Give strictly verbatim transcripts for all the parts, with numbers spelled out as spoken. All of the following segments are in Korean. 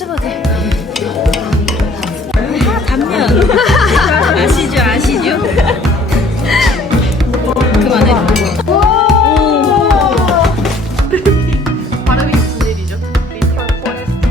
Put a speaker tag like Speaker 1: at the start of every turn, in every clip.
Speaker 1: 유튜버들. 아, 단면. 아시죠, 아시죠? 그만해.
Speaker 2: 발음이 무슨 일이죠? 리펄 포레스트.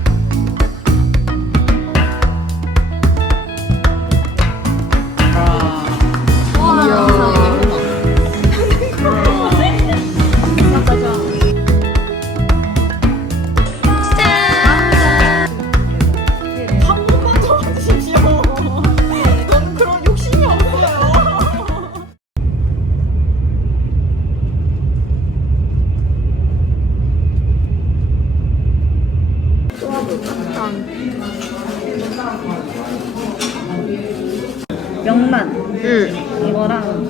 Speaker 1: 명란
Speaker 2: 응.
Speaker 1: 이거랑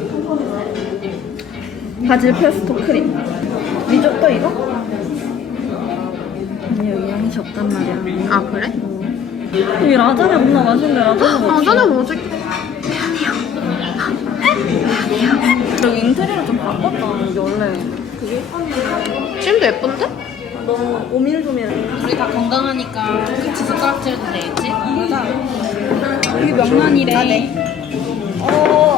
Speaker 1: 바질 페스토 크림. 리조또 이거? 아니 여기 양이 적단 말이야.
Speaker 2: 아 그래?
Speaker 1: 여기 라자냐 겁나 맛있는데 라자냐
Speaker 2: 아,
Speaker 1: 없어.
Speaker 2: 저는 뭐지?
Speaker 1: 여기 인테리어 좀 바꿨다. 여기 원래 그게
Speaker 2: 지금도 예쁜데?
Speaker 1: 너무 오밀조밀해.
Speaker 3: 우리 다 건강하니까 같이 숟가락질해도 되겠지?
Speaker 1: 맞아.
Speaker 3: 여기 명란이래.
Speaker 1: 아, 네. 어.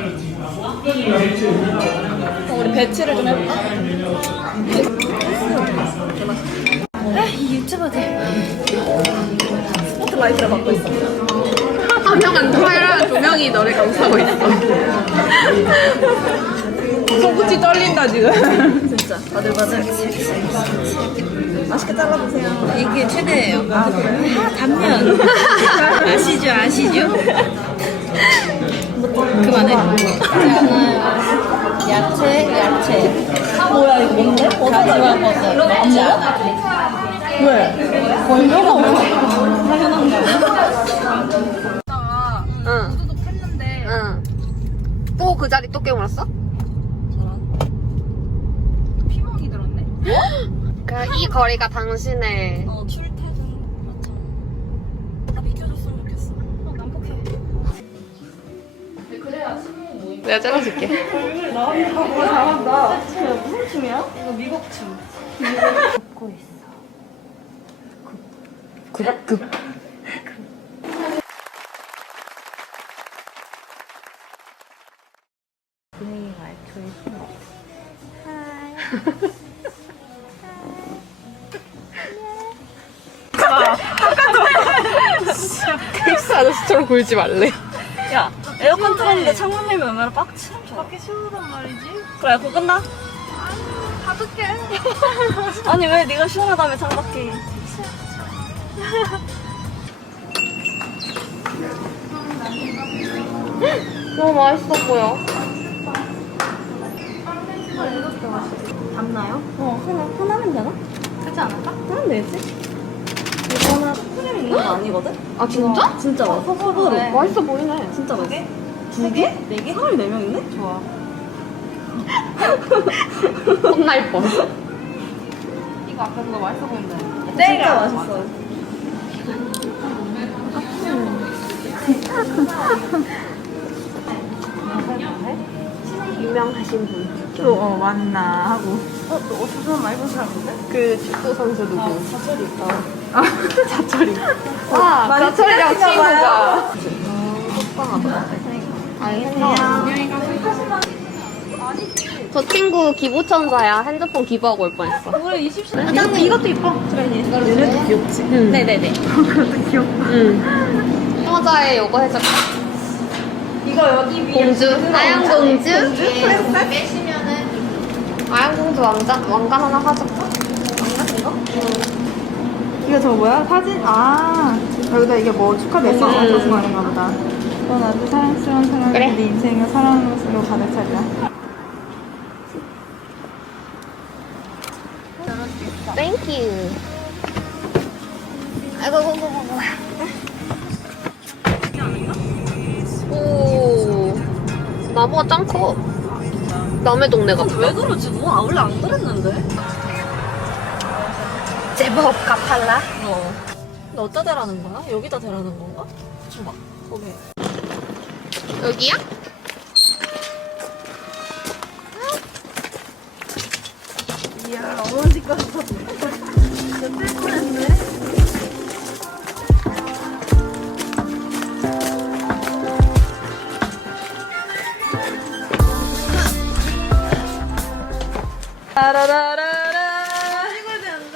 Speaker 1: 어, 우리 배치를 좀 해볼까? 아, 이 유튜버들. 스포트라이트를 받고 있어.
Speaker 2: 한 명은 카메라, 두 명이 너를 감싸고 있어.
Speaker 3: 손끝이 떨린다 지금.
Speaker 1: 진짜 바들바들. 맛있게 잘라보세요.
Speaker 3: 이게 최대예요.
Speaker 1: 아, 그래?
Speaker 3: 아, 단면. 아시죠, 아시죠? 그만해. 야채, 야채.
Speaker 1: 뭐야, 이거 뭔데?
Speaker 3: 가지와 버섯.
Speaker 1: 안 먹어? 왜? 걸려가 왜? 당연한 거.
Speaker 2: 응.
Speaker 3: 구독 했는데
Speaker 2: 응. 또 그 자리 또 깨물었어?
Speaker 3: 피멍이 들었네.
Speaker 2: 그 이 거리가 당신의
Speaker 1: 어, 출퇴근. 맞아. 다 비켜줬으면 좋겠어. 어, 난폭해.
Speaker 2: 내가 잘라줄게.
Speaker 1: 나한테 가보가 잘한다. 춤이야, 무슨 춤이야? 이거 미국 춤. 걷고 있어. 급, 급. 분위기가 애초에
Speaker 2: 크립스 아저씨처럼 굴지 말래.
Speaker 1: 야, 에어컨 틀었는데 창문 열면 얼마나 빡치는 줄 알아? 밖에 시원하단 말이지? 그래, 그거 끝나? 아니, 가득해. 아니, 왜 네가 시원하다며 창밖에.
Speaker 2: 너무 맛있어 보여.
Speaker 1: 담나요? 어, 하나, 하나면 되나?
Speaker 3: 하지 않을까?
Speaker 1: 하면 되지. 이거 하나 크림 있는 거 아니거든?
Speaker 2: 아 진짜?
Speaker 1: 진짜 맛있어. 소보로.
Speaker 2: 맛있어 보이네.
Speaker 1: 진짜 맛있어. 두 개? 네 개? 하루에 네 명이네? 좋아.
Speaker 2: 혼날 뻔.
Speaker 3: 이거 아까 그거 맛있어 보인다.
Speaker 1: 진짜 맛있어.
Speaker 2: 유명하신 분.
Speaker 1: 또, 어, 맞나 하고. 어, 너 어디서 처음 많이 본 사람인데?
Speaker 2: 그 축구 선수 누구?
Speaker 1: 아, 자철이 있다. 아, 자철이.
Speaker 2: 아,
Speaker 1: 많이
Speaker 2: 나철이랑
Speaker 1: 친해지나
Speaker 2: 친구가.
Speaker 1: 알겠어.
Speaker 2: 저 친구 기부천사야. 핸드폰 기부하고 올 뻔했어.
Speaker 1: 우리 이십 시. 아, 짱 이것도 이뻐. 그래, 얘. 얘네도 귀엽지?
Speaker 2: 응.
Speaker 1: 네네네. 그것도 귀엽다.
Speaker 2: 응. 효자에 요거 해줄까?
Speaker 1: 이거 여기 위에.
Speaker 2: 공주? 아양공주?
Speaker 1: 프린세스?
Speaker 3: 빼시면은
Speaker 2: 아양공주 왕자? 왕관 하나 사줄까?
Speaker 1: 이거 저 뭐야? 사진? 아, 여기다 이게 뭐 축하 메시지
Speaker 2: 음.
Speaker 1: 적어서 가는가 보다. 넌 아주 사랑스러운 사람이
Speaker 2: 그래.
Speaker 1: 네 인생을 사랑으로 가득 차리라.
Speaker 2: 땡큐. 아이고, 아이고, 아이고, 아이고. 오, 나무가 짱 커. 남의 동네 같아.
Speaker 1: 왜 그러지? 뭐, 아, 원래 안 그랬는데?
Speaker 2: 제법 가팔라.
Speaker 1: 어. 너 어디다 대라는 거야? 여기다 대라는 건가? 줘봐. 거기.
Speaker 2: 여기야?
Speaker 1: 이야, 어머니 집 가서 진짜 뜰 뻔했네. 따라라라라.
Speaker 3: 찍어야 되는데.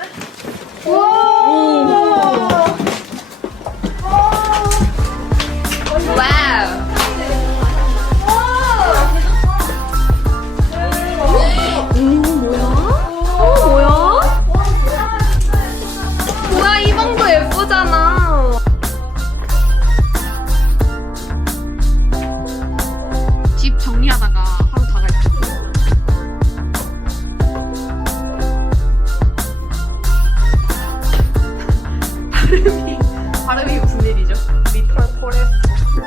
Speaker 2: 와우. 음, 뭐야? 어, 뭐야? 뭐야, 이 방도 예쁘잖아. 집 정리하다가 하루 다 갈게. 발음이, 발음이 무슨 일이죠? 리털 포레스트.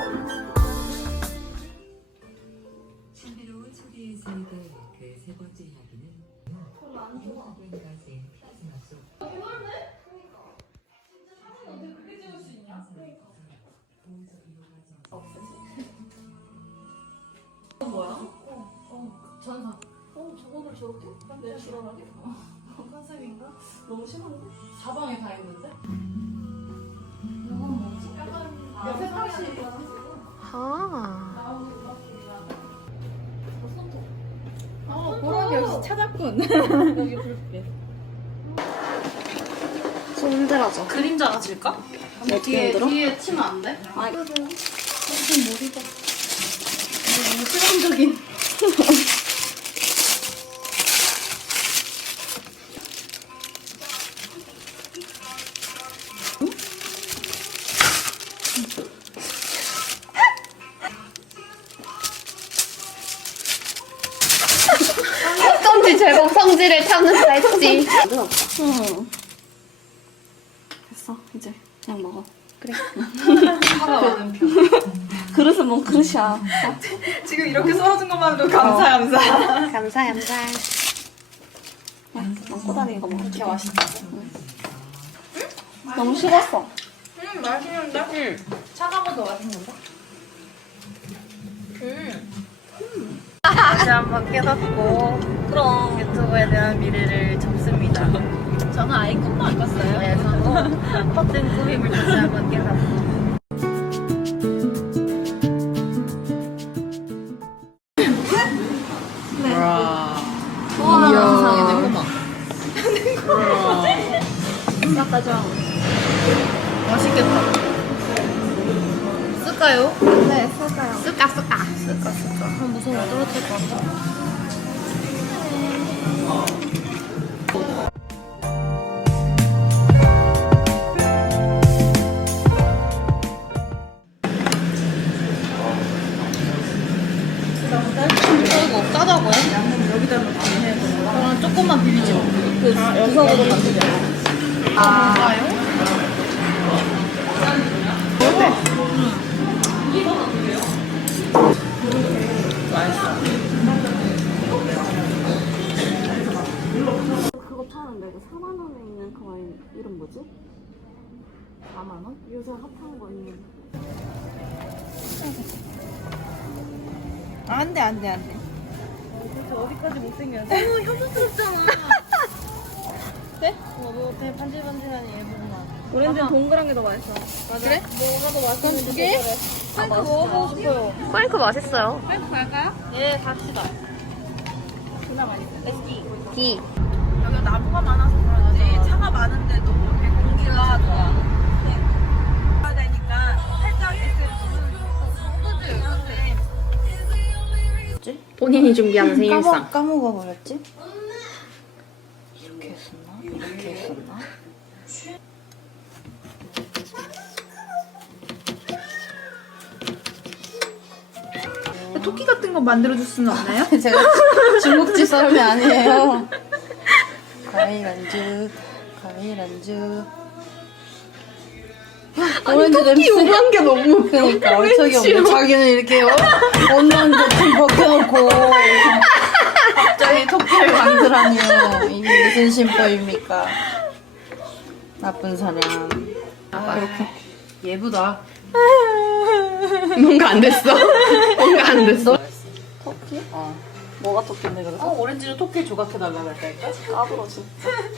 Speaker 4: 신비로운 초대의 세계 그 세 번째 이야기는 유학된 가진 플라즈마 속
Speaker 1: 너무 심한데?
Speaker 3: 사방에 다 있는데?
Speaker 2: 아.
Speaker 3: 어, 보람이 역시 찾았군. 여기 볼게.
Speaker 2: 손 흔들어줘.
Speaker 1: 그림자가 질까? 어떻게
Speaker 3: 뒤에,
Speaker 1: 흔들어?
Speaker 3: 뒤에 치면 안 돼?
Speaker 1: 아니,
Speaker 3: 무슨 머리가. 너무 실험적인.
Speaker 2: 어쩐지 제법 성질을 참는다 했지.
Speaker 1: 응. 됐어, 이제 그냥 먹어. 그래.
Speaker 3: 화가 많은 편.
Speaker 1: 그릇은 뭔 그릇이야.
Speaker 3: 지금 이렇게 썰어준 것만으로 감사, 감사.
Speaker 2: 감사, 감사.
Speaker 1: 난 꼬다리 이거 먹어.
Speaker 3: 이렇게 맛있다.
Speaker 1: 너무 식었어.
Speaker 3: 음, 맛있는데? 응. 차가워도 맛있는데? 음. 다시 한번 깨닫고
Speaker 1: 그럼.
Speaker 3: 유튜브에 대한 미래를 접습니다. 저는 아예 꿈도 안 꿨어요. 네, 저도 헛된 꿈임을 다시 한번 깨닫고.
Speaker 1: 우와.
Speaker 3: 영상에 내 꼬마.
Speaker 1: 깎아줘.
Speaker 3: 맛있겠다. 쓸까요?
Speaker 2: 네, 쓸까요? 쓸까, 쓸까.
Speaker 3: 쓸까, 쓸까. 아, 무서워. 떨어질 것 같아. 이거 짜다고요? 여기다 넣고 해. 그럼 조금만 비비지 마. 그 연석으로 만들자.
Speaker 2: 아.
Speaker 3: 뭔가요?
Speaker 1: 그거 파는데 그 사만 원에 있는 그 와인 이름 뭐지?
Speaker 3: 사만 원?
Speaker 1: 요새 핫한 거 있는.
Speaker 3: 안 돼, 안 돼, 안 돼.
Speaker 1: 도대체 어디까지 못생겼어?
Speaker 3: 너무 혐오스럽잖아. 네? 뭐, 뭐, 되게 반질반질한 예쁘구만.
Speaker 1: 오렌지는 동그란 게 더 맛있어.
Speaker 3: 그래? 뭐, 하나도 맛있는 두 개?
Speaker 1: 아, 먹어보고 싶어요.
Speaker 2: 프랭크 맛있어요.
Speaker 3: 빨리 갈까요? 예, 갑시다.
Speaker 1: 진짜 맛있어. 렛츠기.
Speaker 2: D.
Speaker 3: 여기 나무가 많아서 그런지 차가 많은데도 이렇게 공기가 좋아. 해야 되니까 살짝 이렇게 그지? 근데
Speaker 2: 본인이 준비한 생일상.
Speaker 3: 까먹어 버렸지? 이렇게 했었나? 이렇게 했었나? 토끼 같은 거 만들어줄 수는 없나요? 제가 중국집 사람이 아니에요. 과일 안주, 과일 안주.
Speaker 2: 아니, 토끼 요구한 게 너무.
Speaker 3: 그러니까 어처구니 없네. 자기는 이렇게 원단 제품 벗겨놓고 갑자기 토끼를 만들라니요. 이게 무슨 심보입니까? 나쁜 사람. 아, 이렇게 예쁘다.
Speaker 2: 뭔가 안 됐어. 뭔가 안 됐어.
Speaker 1: 토끼?
Speaker 3: 어.
Speaker 1: 뭐가 토끼인데 그래서?
Speaker 3: 어, 오렌지로 토끼 조각해달라고 할까니까?
Speaker 1: 까불어 진짜.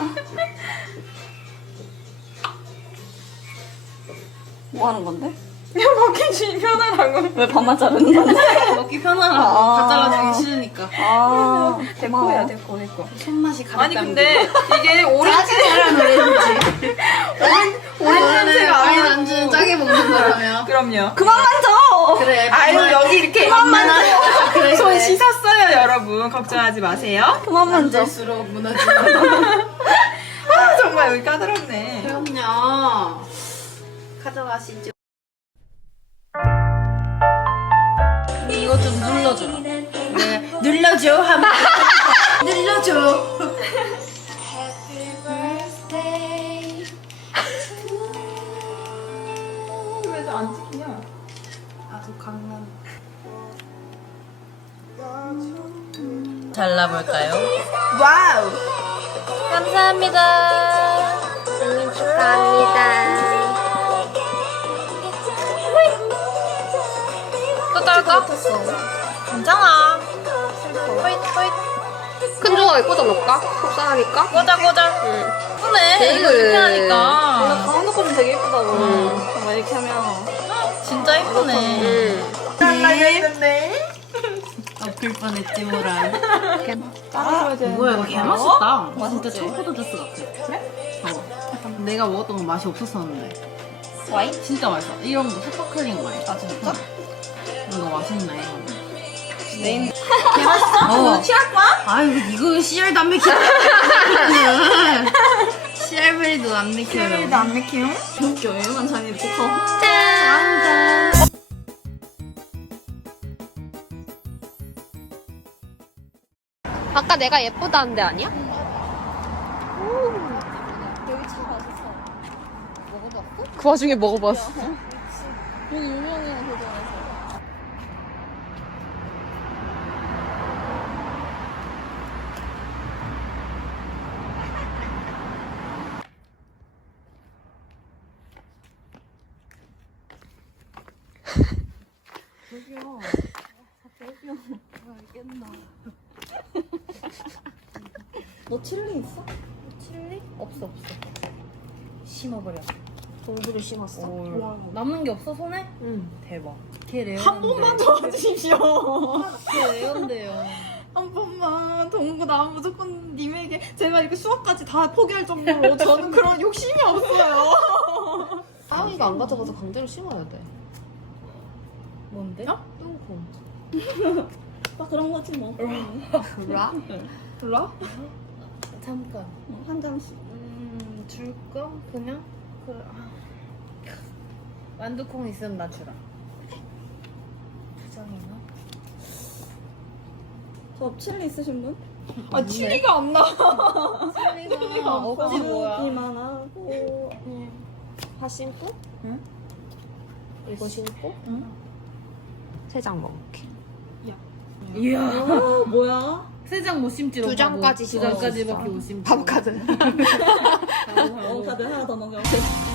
Speaker 1: 뭐 하는 건데?
Speaker 3: 먹기 지 편하다고.
Speaker 1: 왜 반만 자르는 건데?
Speaker 3: 먹기 편하라고.
Speaker 1: 아.
Speaker 3: 다 잘라주기 싫으니까.
Speaker 1: 아,
Speaker 3: 데코야, 데코, 데코. 손맛이 가득 아니, 근데 이게 오렌지.
Speaker 2: 짜증나는 오렌지.
Speaker 3: 오렌지 냄새가
Speaker 2: 아니,
Speaker 3: 안
Speaker 2: 남주는 짜게 먹는 거라며.
Speaker 3: 그럼요.
Speaker 1: 그만 만져!
Speaker 2: 그래.
Speaker 3: 아유, 여기 이렇게.
Speaker 1: 그만 만져!
Speaker 2: 그래,
Speaker 3: 손
Speaker 2: 그래.
Speaker 3: 씻었어요, 여러분. 걱정하지 마세요.
Speaker 1: 그만 만져.
Speaker 2: 만질수록 무너지는.
Speaker 3: 아, 정말 여기 까다롭네.
Speaker 2: 그럼요. 가져가시죠.
Speaker 3: 이거 좀 눌러줘.
Speaker 2: 네, 눌러줘. 한 번. 눌러줘.
Speaker 3: 왜 안 찍냐?
Speaker 2: 아주 강남.
Speaker 3: 잘라볼까요?
Speaker 2: 와우.
Speaker 3: 감사합니다.
Speaker 2: 생일 축하합니다.
Speaker 3: 또 딸까? 괜찮아. 호잇, 호잇.
Speaker 2: 큰 조각에 꽂아놓을까? 속상하니까?
Speaker 3: 꽂아, 꽂아.
Speaker 2: 응.
Speaker 3: 예쁘네. 이거
Speaker 2: 그래.
Speaker 3: 이렇게 하니까.
Speaker 1: 가운데 거면 되게 예쁘다고.
Speaker 2: 음.
Speaker 1: 정말 이렇게 하면.
Speaker 3: 진짜 예쁘네.
Speaker 2: 응.
Speaker 3: 잘라야겠는데?
Speaker 2: 엎을 뻔했지, 뭐라.
Speaker 1: 따라줘야 돼.
Speaker 5: 뭐야 이거 개 맛있다.
Speaker 1: 맛있지?
Speaker 5: 진짜 초코도 주스 같아. 그래? 어. 내가 먹었던 건 맛이 없었었는데.
Speaker 1: 와인?
Speaker 5: 진짜 맛있어. 이런 거 스파클링 와인.
Speaker 1: 아, 진짜?
Speaker 5: 이거 맛있네.
Speaker 1: 메인.
Speaker 3: 개 맛있어?
Speaker 5: 어.
Speaker 3: 취할 거야?
Speaker 5: 아유 이거 씨알도 안 맥혀. 씨알베리도 안 맥혀요.
Speaker 3: 안 맥히요?
Speaker 1: 웃겨. 얘만 잔이 이렇게 커.
Speaker 2: 아까 내가 예쁘다는데 아니야?
Speaker 1: 여기 차 맛있어. 먹어봤어?
Speaker 2: 그 와중에 먹어봤어.
Speaker 1: 여기 유명해, 도전에서. 너 칠리 있어?
Speaker 5: 칠리? 없어 없어. 심어버려.
Speaker 2: 돌돌이 심었어.
Speaker 5: 와. 남는 게 없어 손에?
Speaker 2: 응.
Speaker 5: 대박. 걔 레어.
Speaker 1: 한 번만 도와주십시오.
Speaker 5: 걔 레어인데요.
Speaker 1: 한 번만 동구 나 무조건 님에게 제가 이렇게 수학까지 다 포기할 정도로 저는 그런 욕심이 없어요.
Speaker 2: 하영이가 안 가져가서 강제로 심어야 돼.
Speaker 5: 뭔데?
Speaker 2: 똥콩.
Speaker 1: 아 그런 거지 뭐.
Speaker 2: 그라?
Speaker 1: 몰라?
Speaker 5: 잠깐.
Speaker 1: 한 장씩.
Speaker 5: 음 줄까? 그냥? 그 아. 완두콩 있으면 나 주라. 두 장이나?
Speaker 1: 저 칠리 있으신 분? 아 칠리가 안 나.
Speaker 5: 칠리가 없지 뭐야.
Speaker 1: 기만 하고.
Speaker 2: 다 심고?
Speaker 1: 응?
Speaker 2: 이거 심고?
Speaker 1: 응?
Speaker 2: 세 장 먹을게.
Speaker 5: 이야.
Speaker 1: 아 뭐야?
Speaker 5: 세 장 못 심지로.
Speaker 2: 두 장까지
Speaker 5: 두
Speaker 2: 심어.
Speaker 5: 장까지밖에 못 심지.
Speaker 2: 바보카드.
Speaker 1: 어 카드 하나 더 먹여.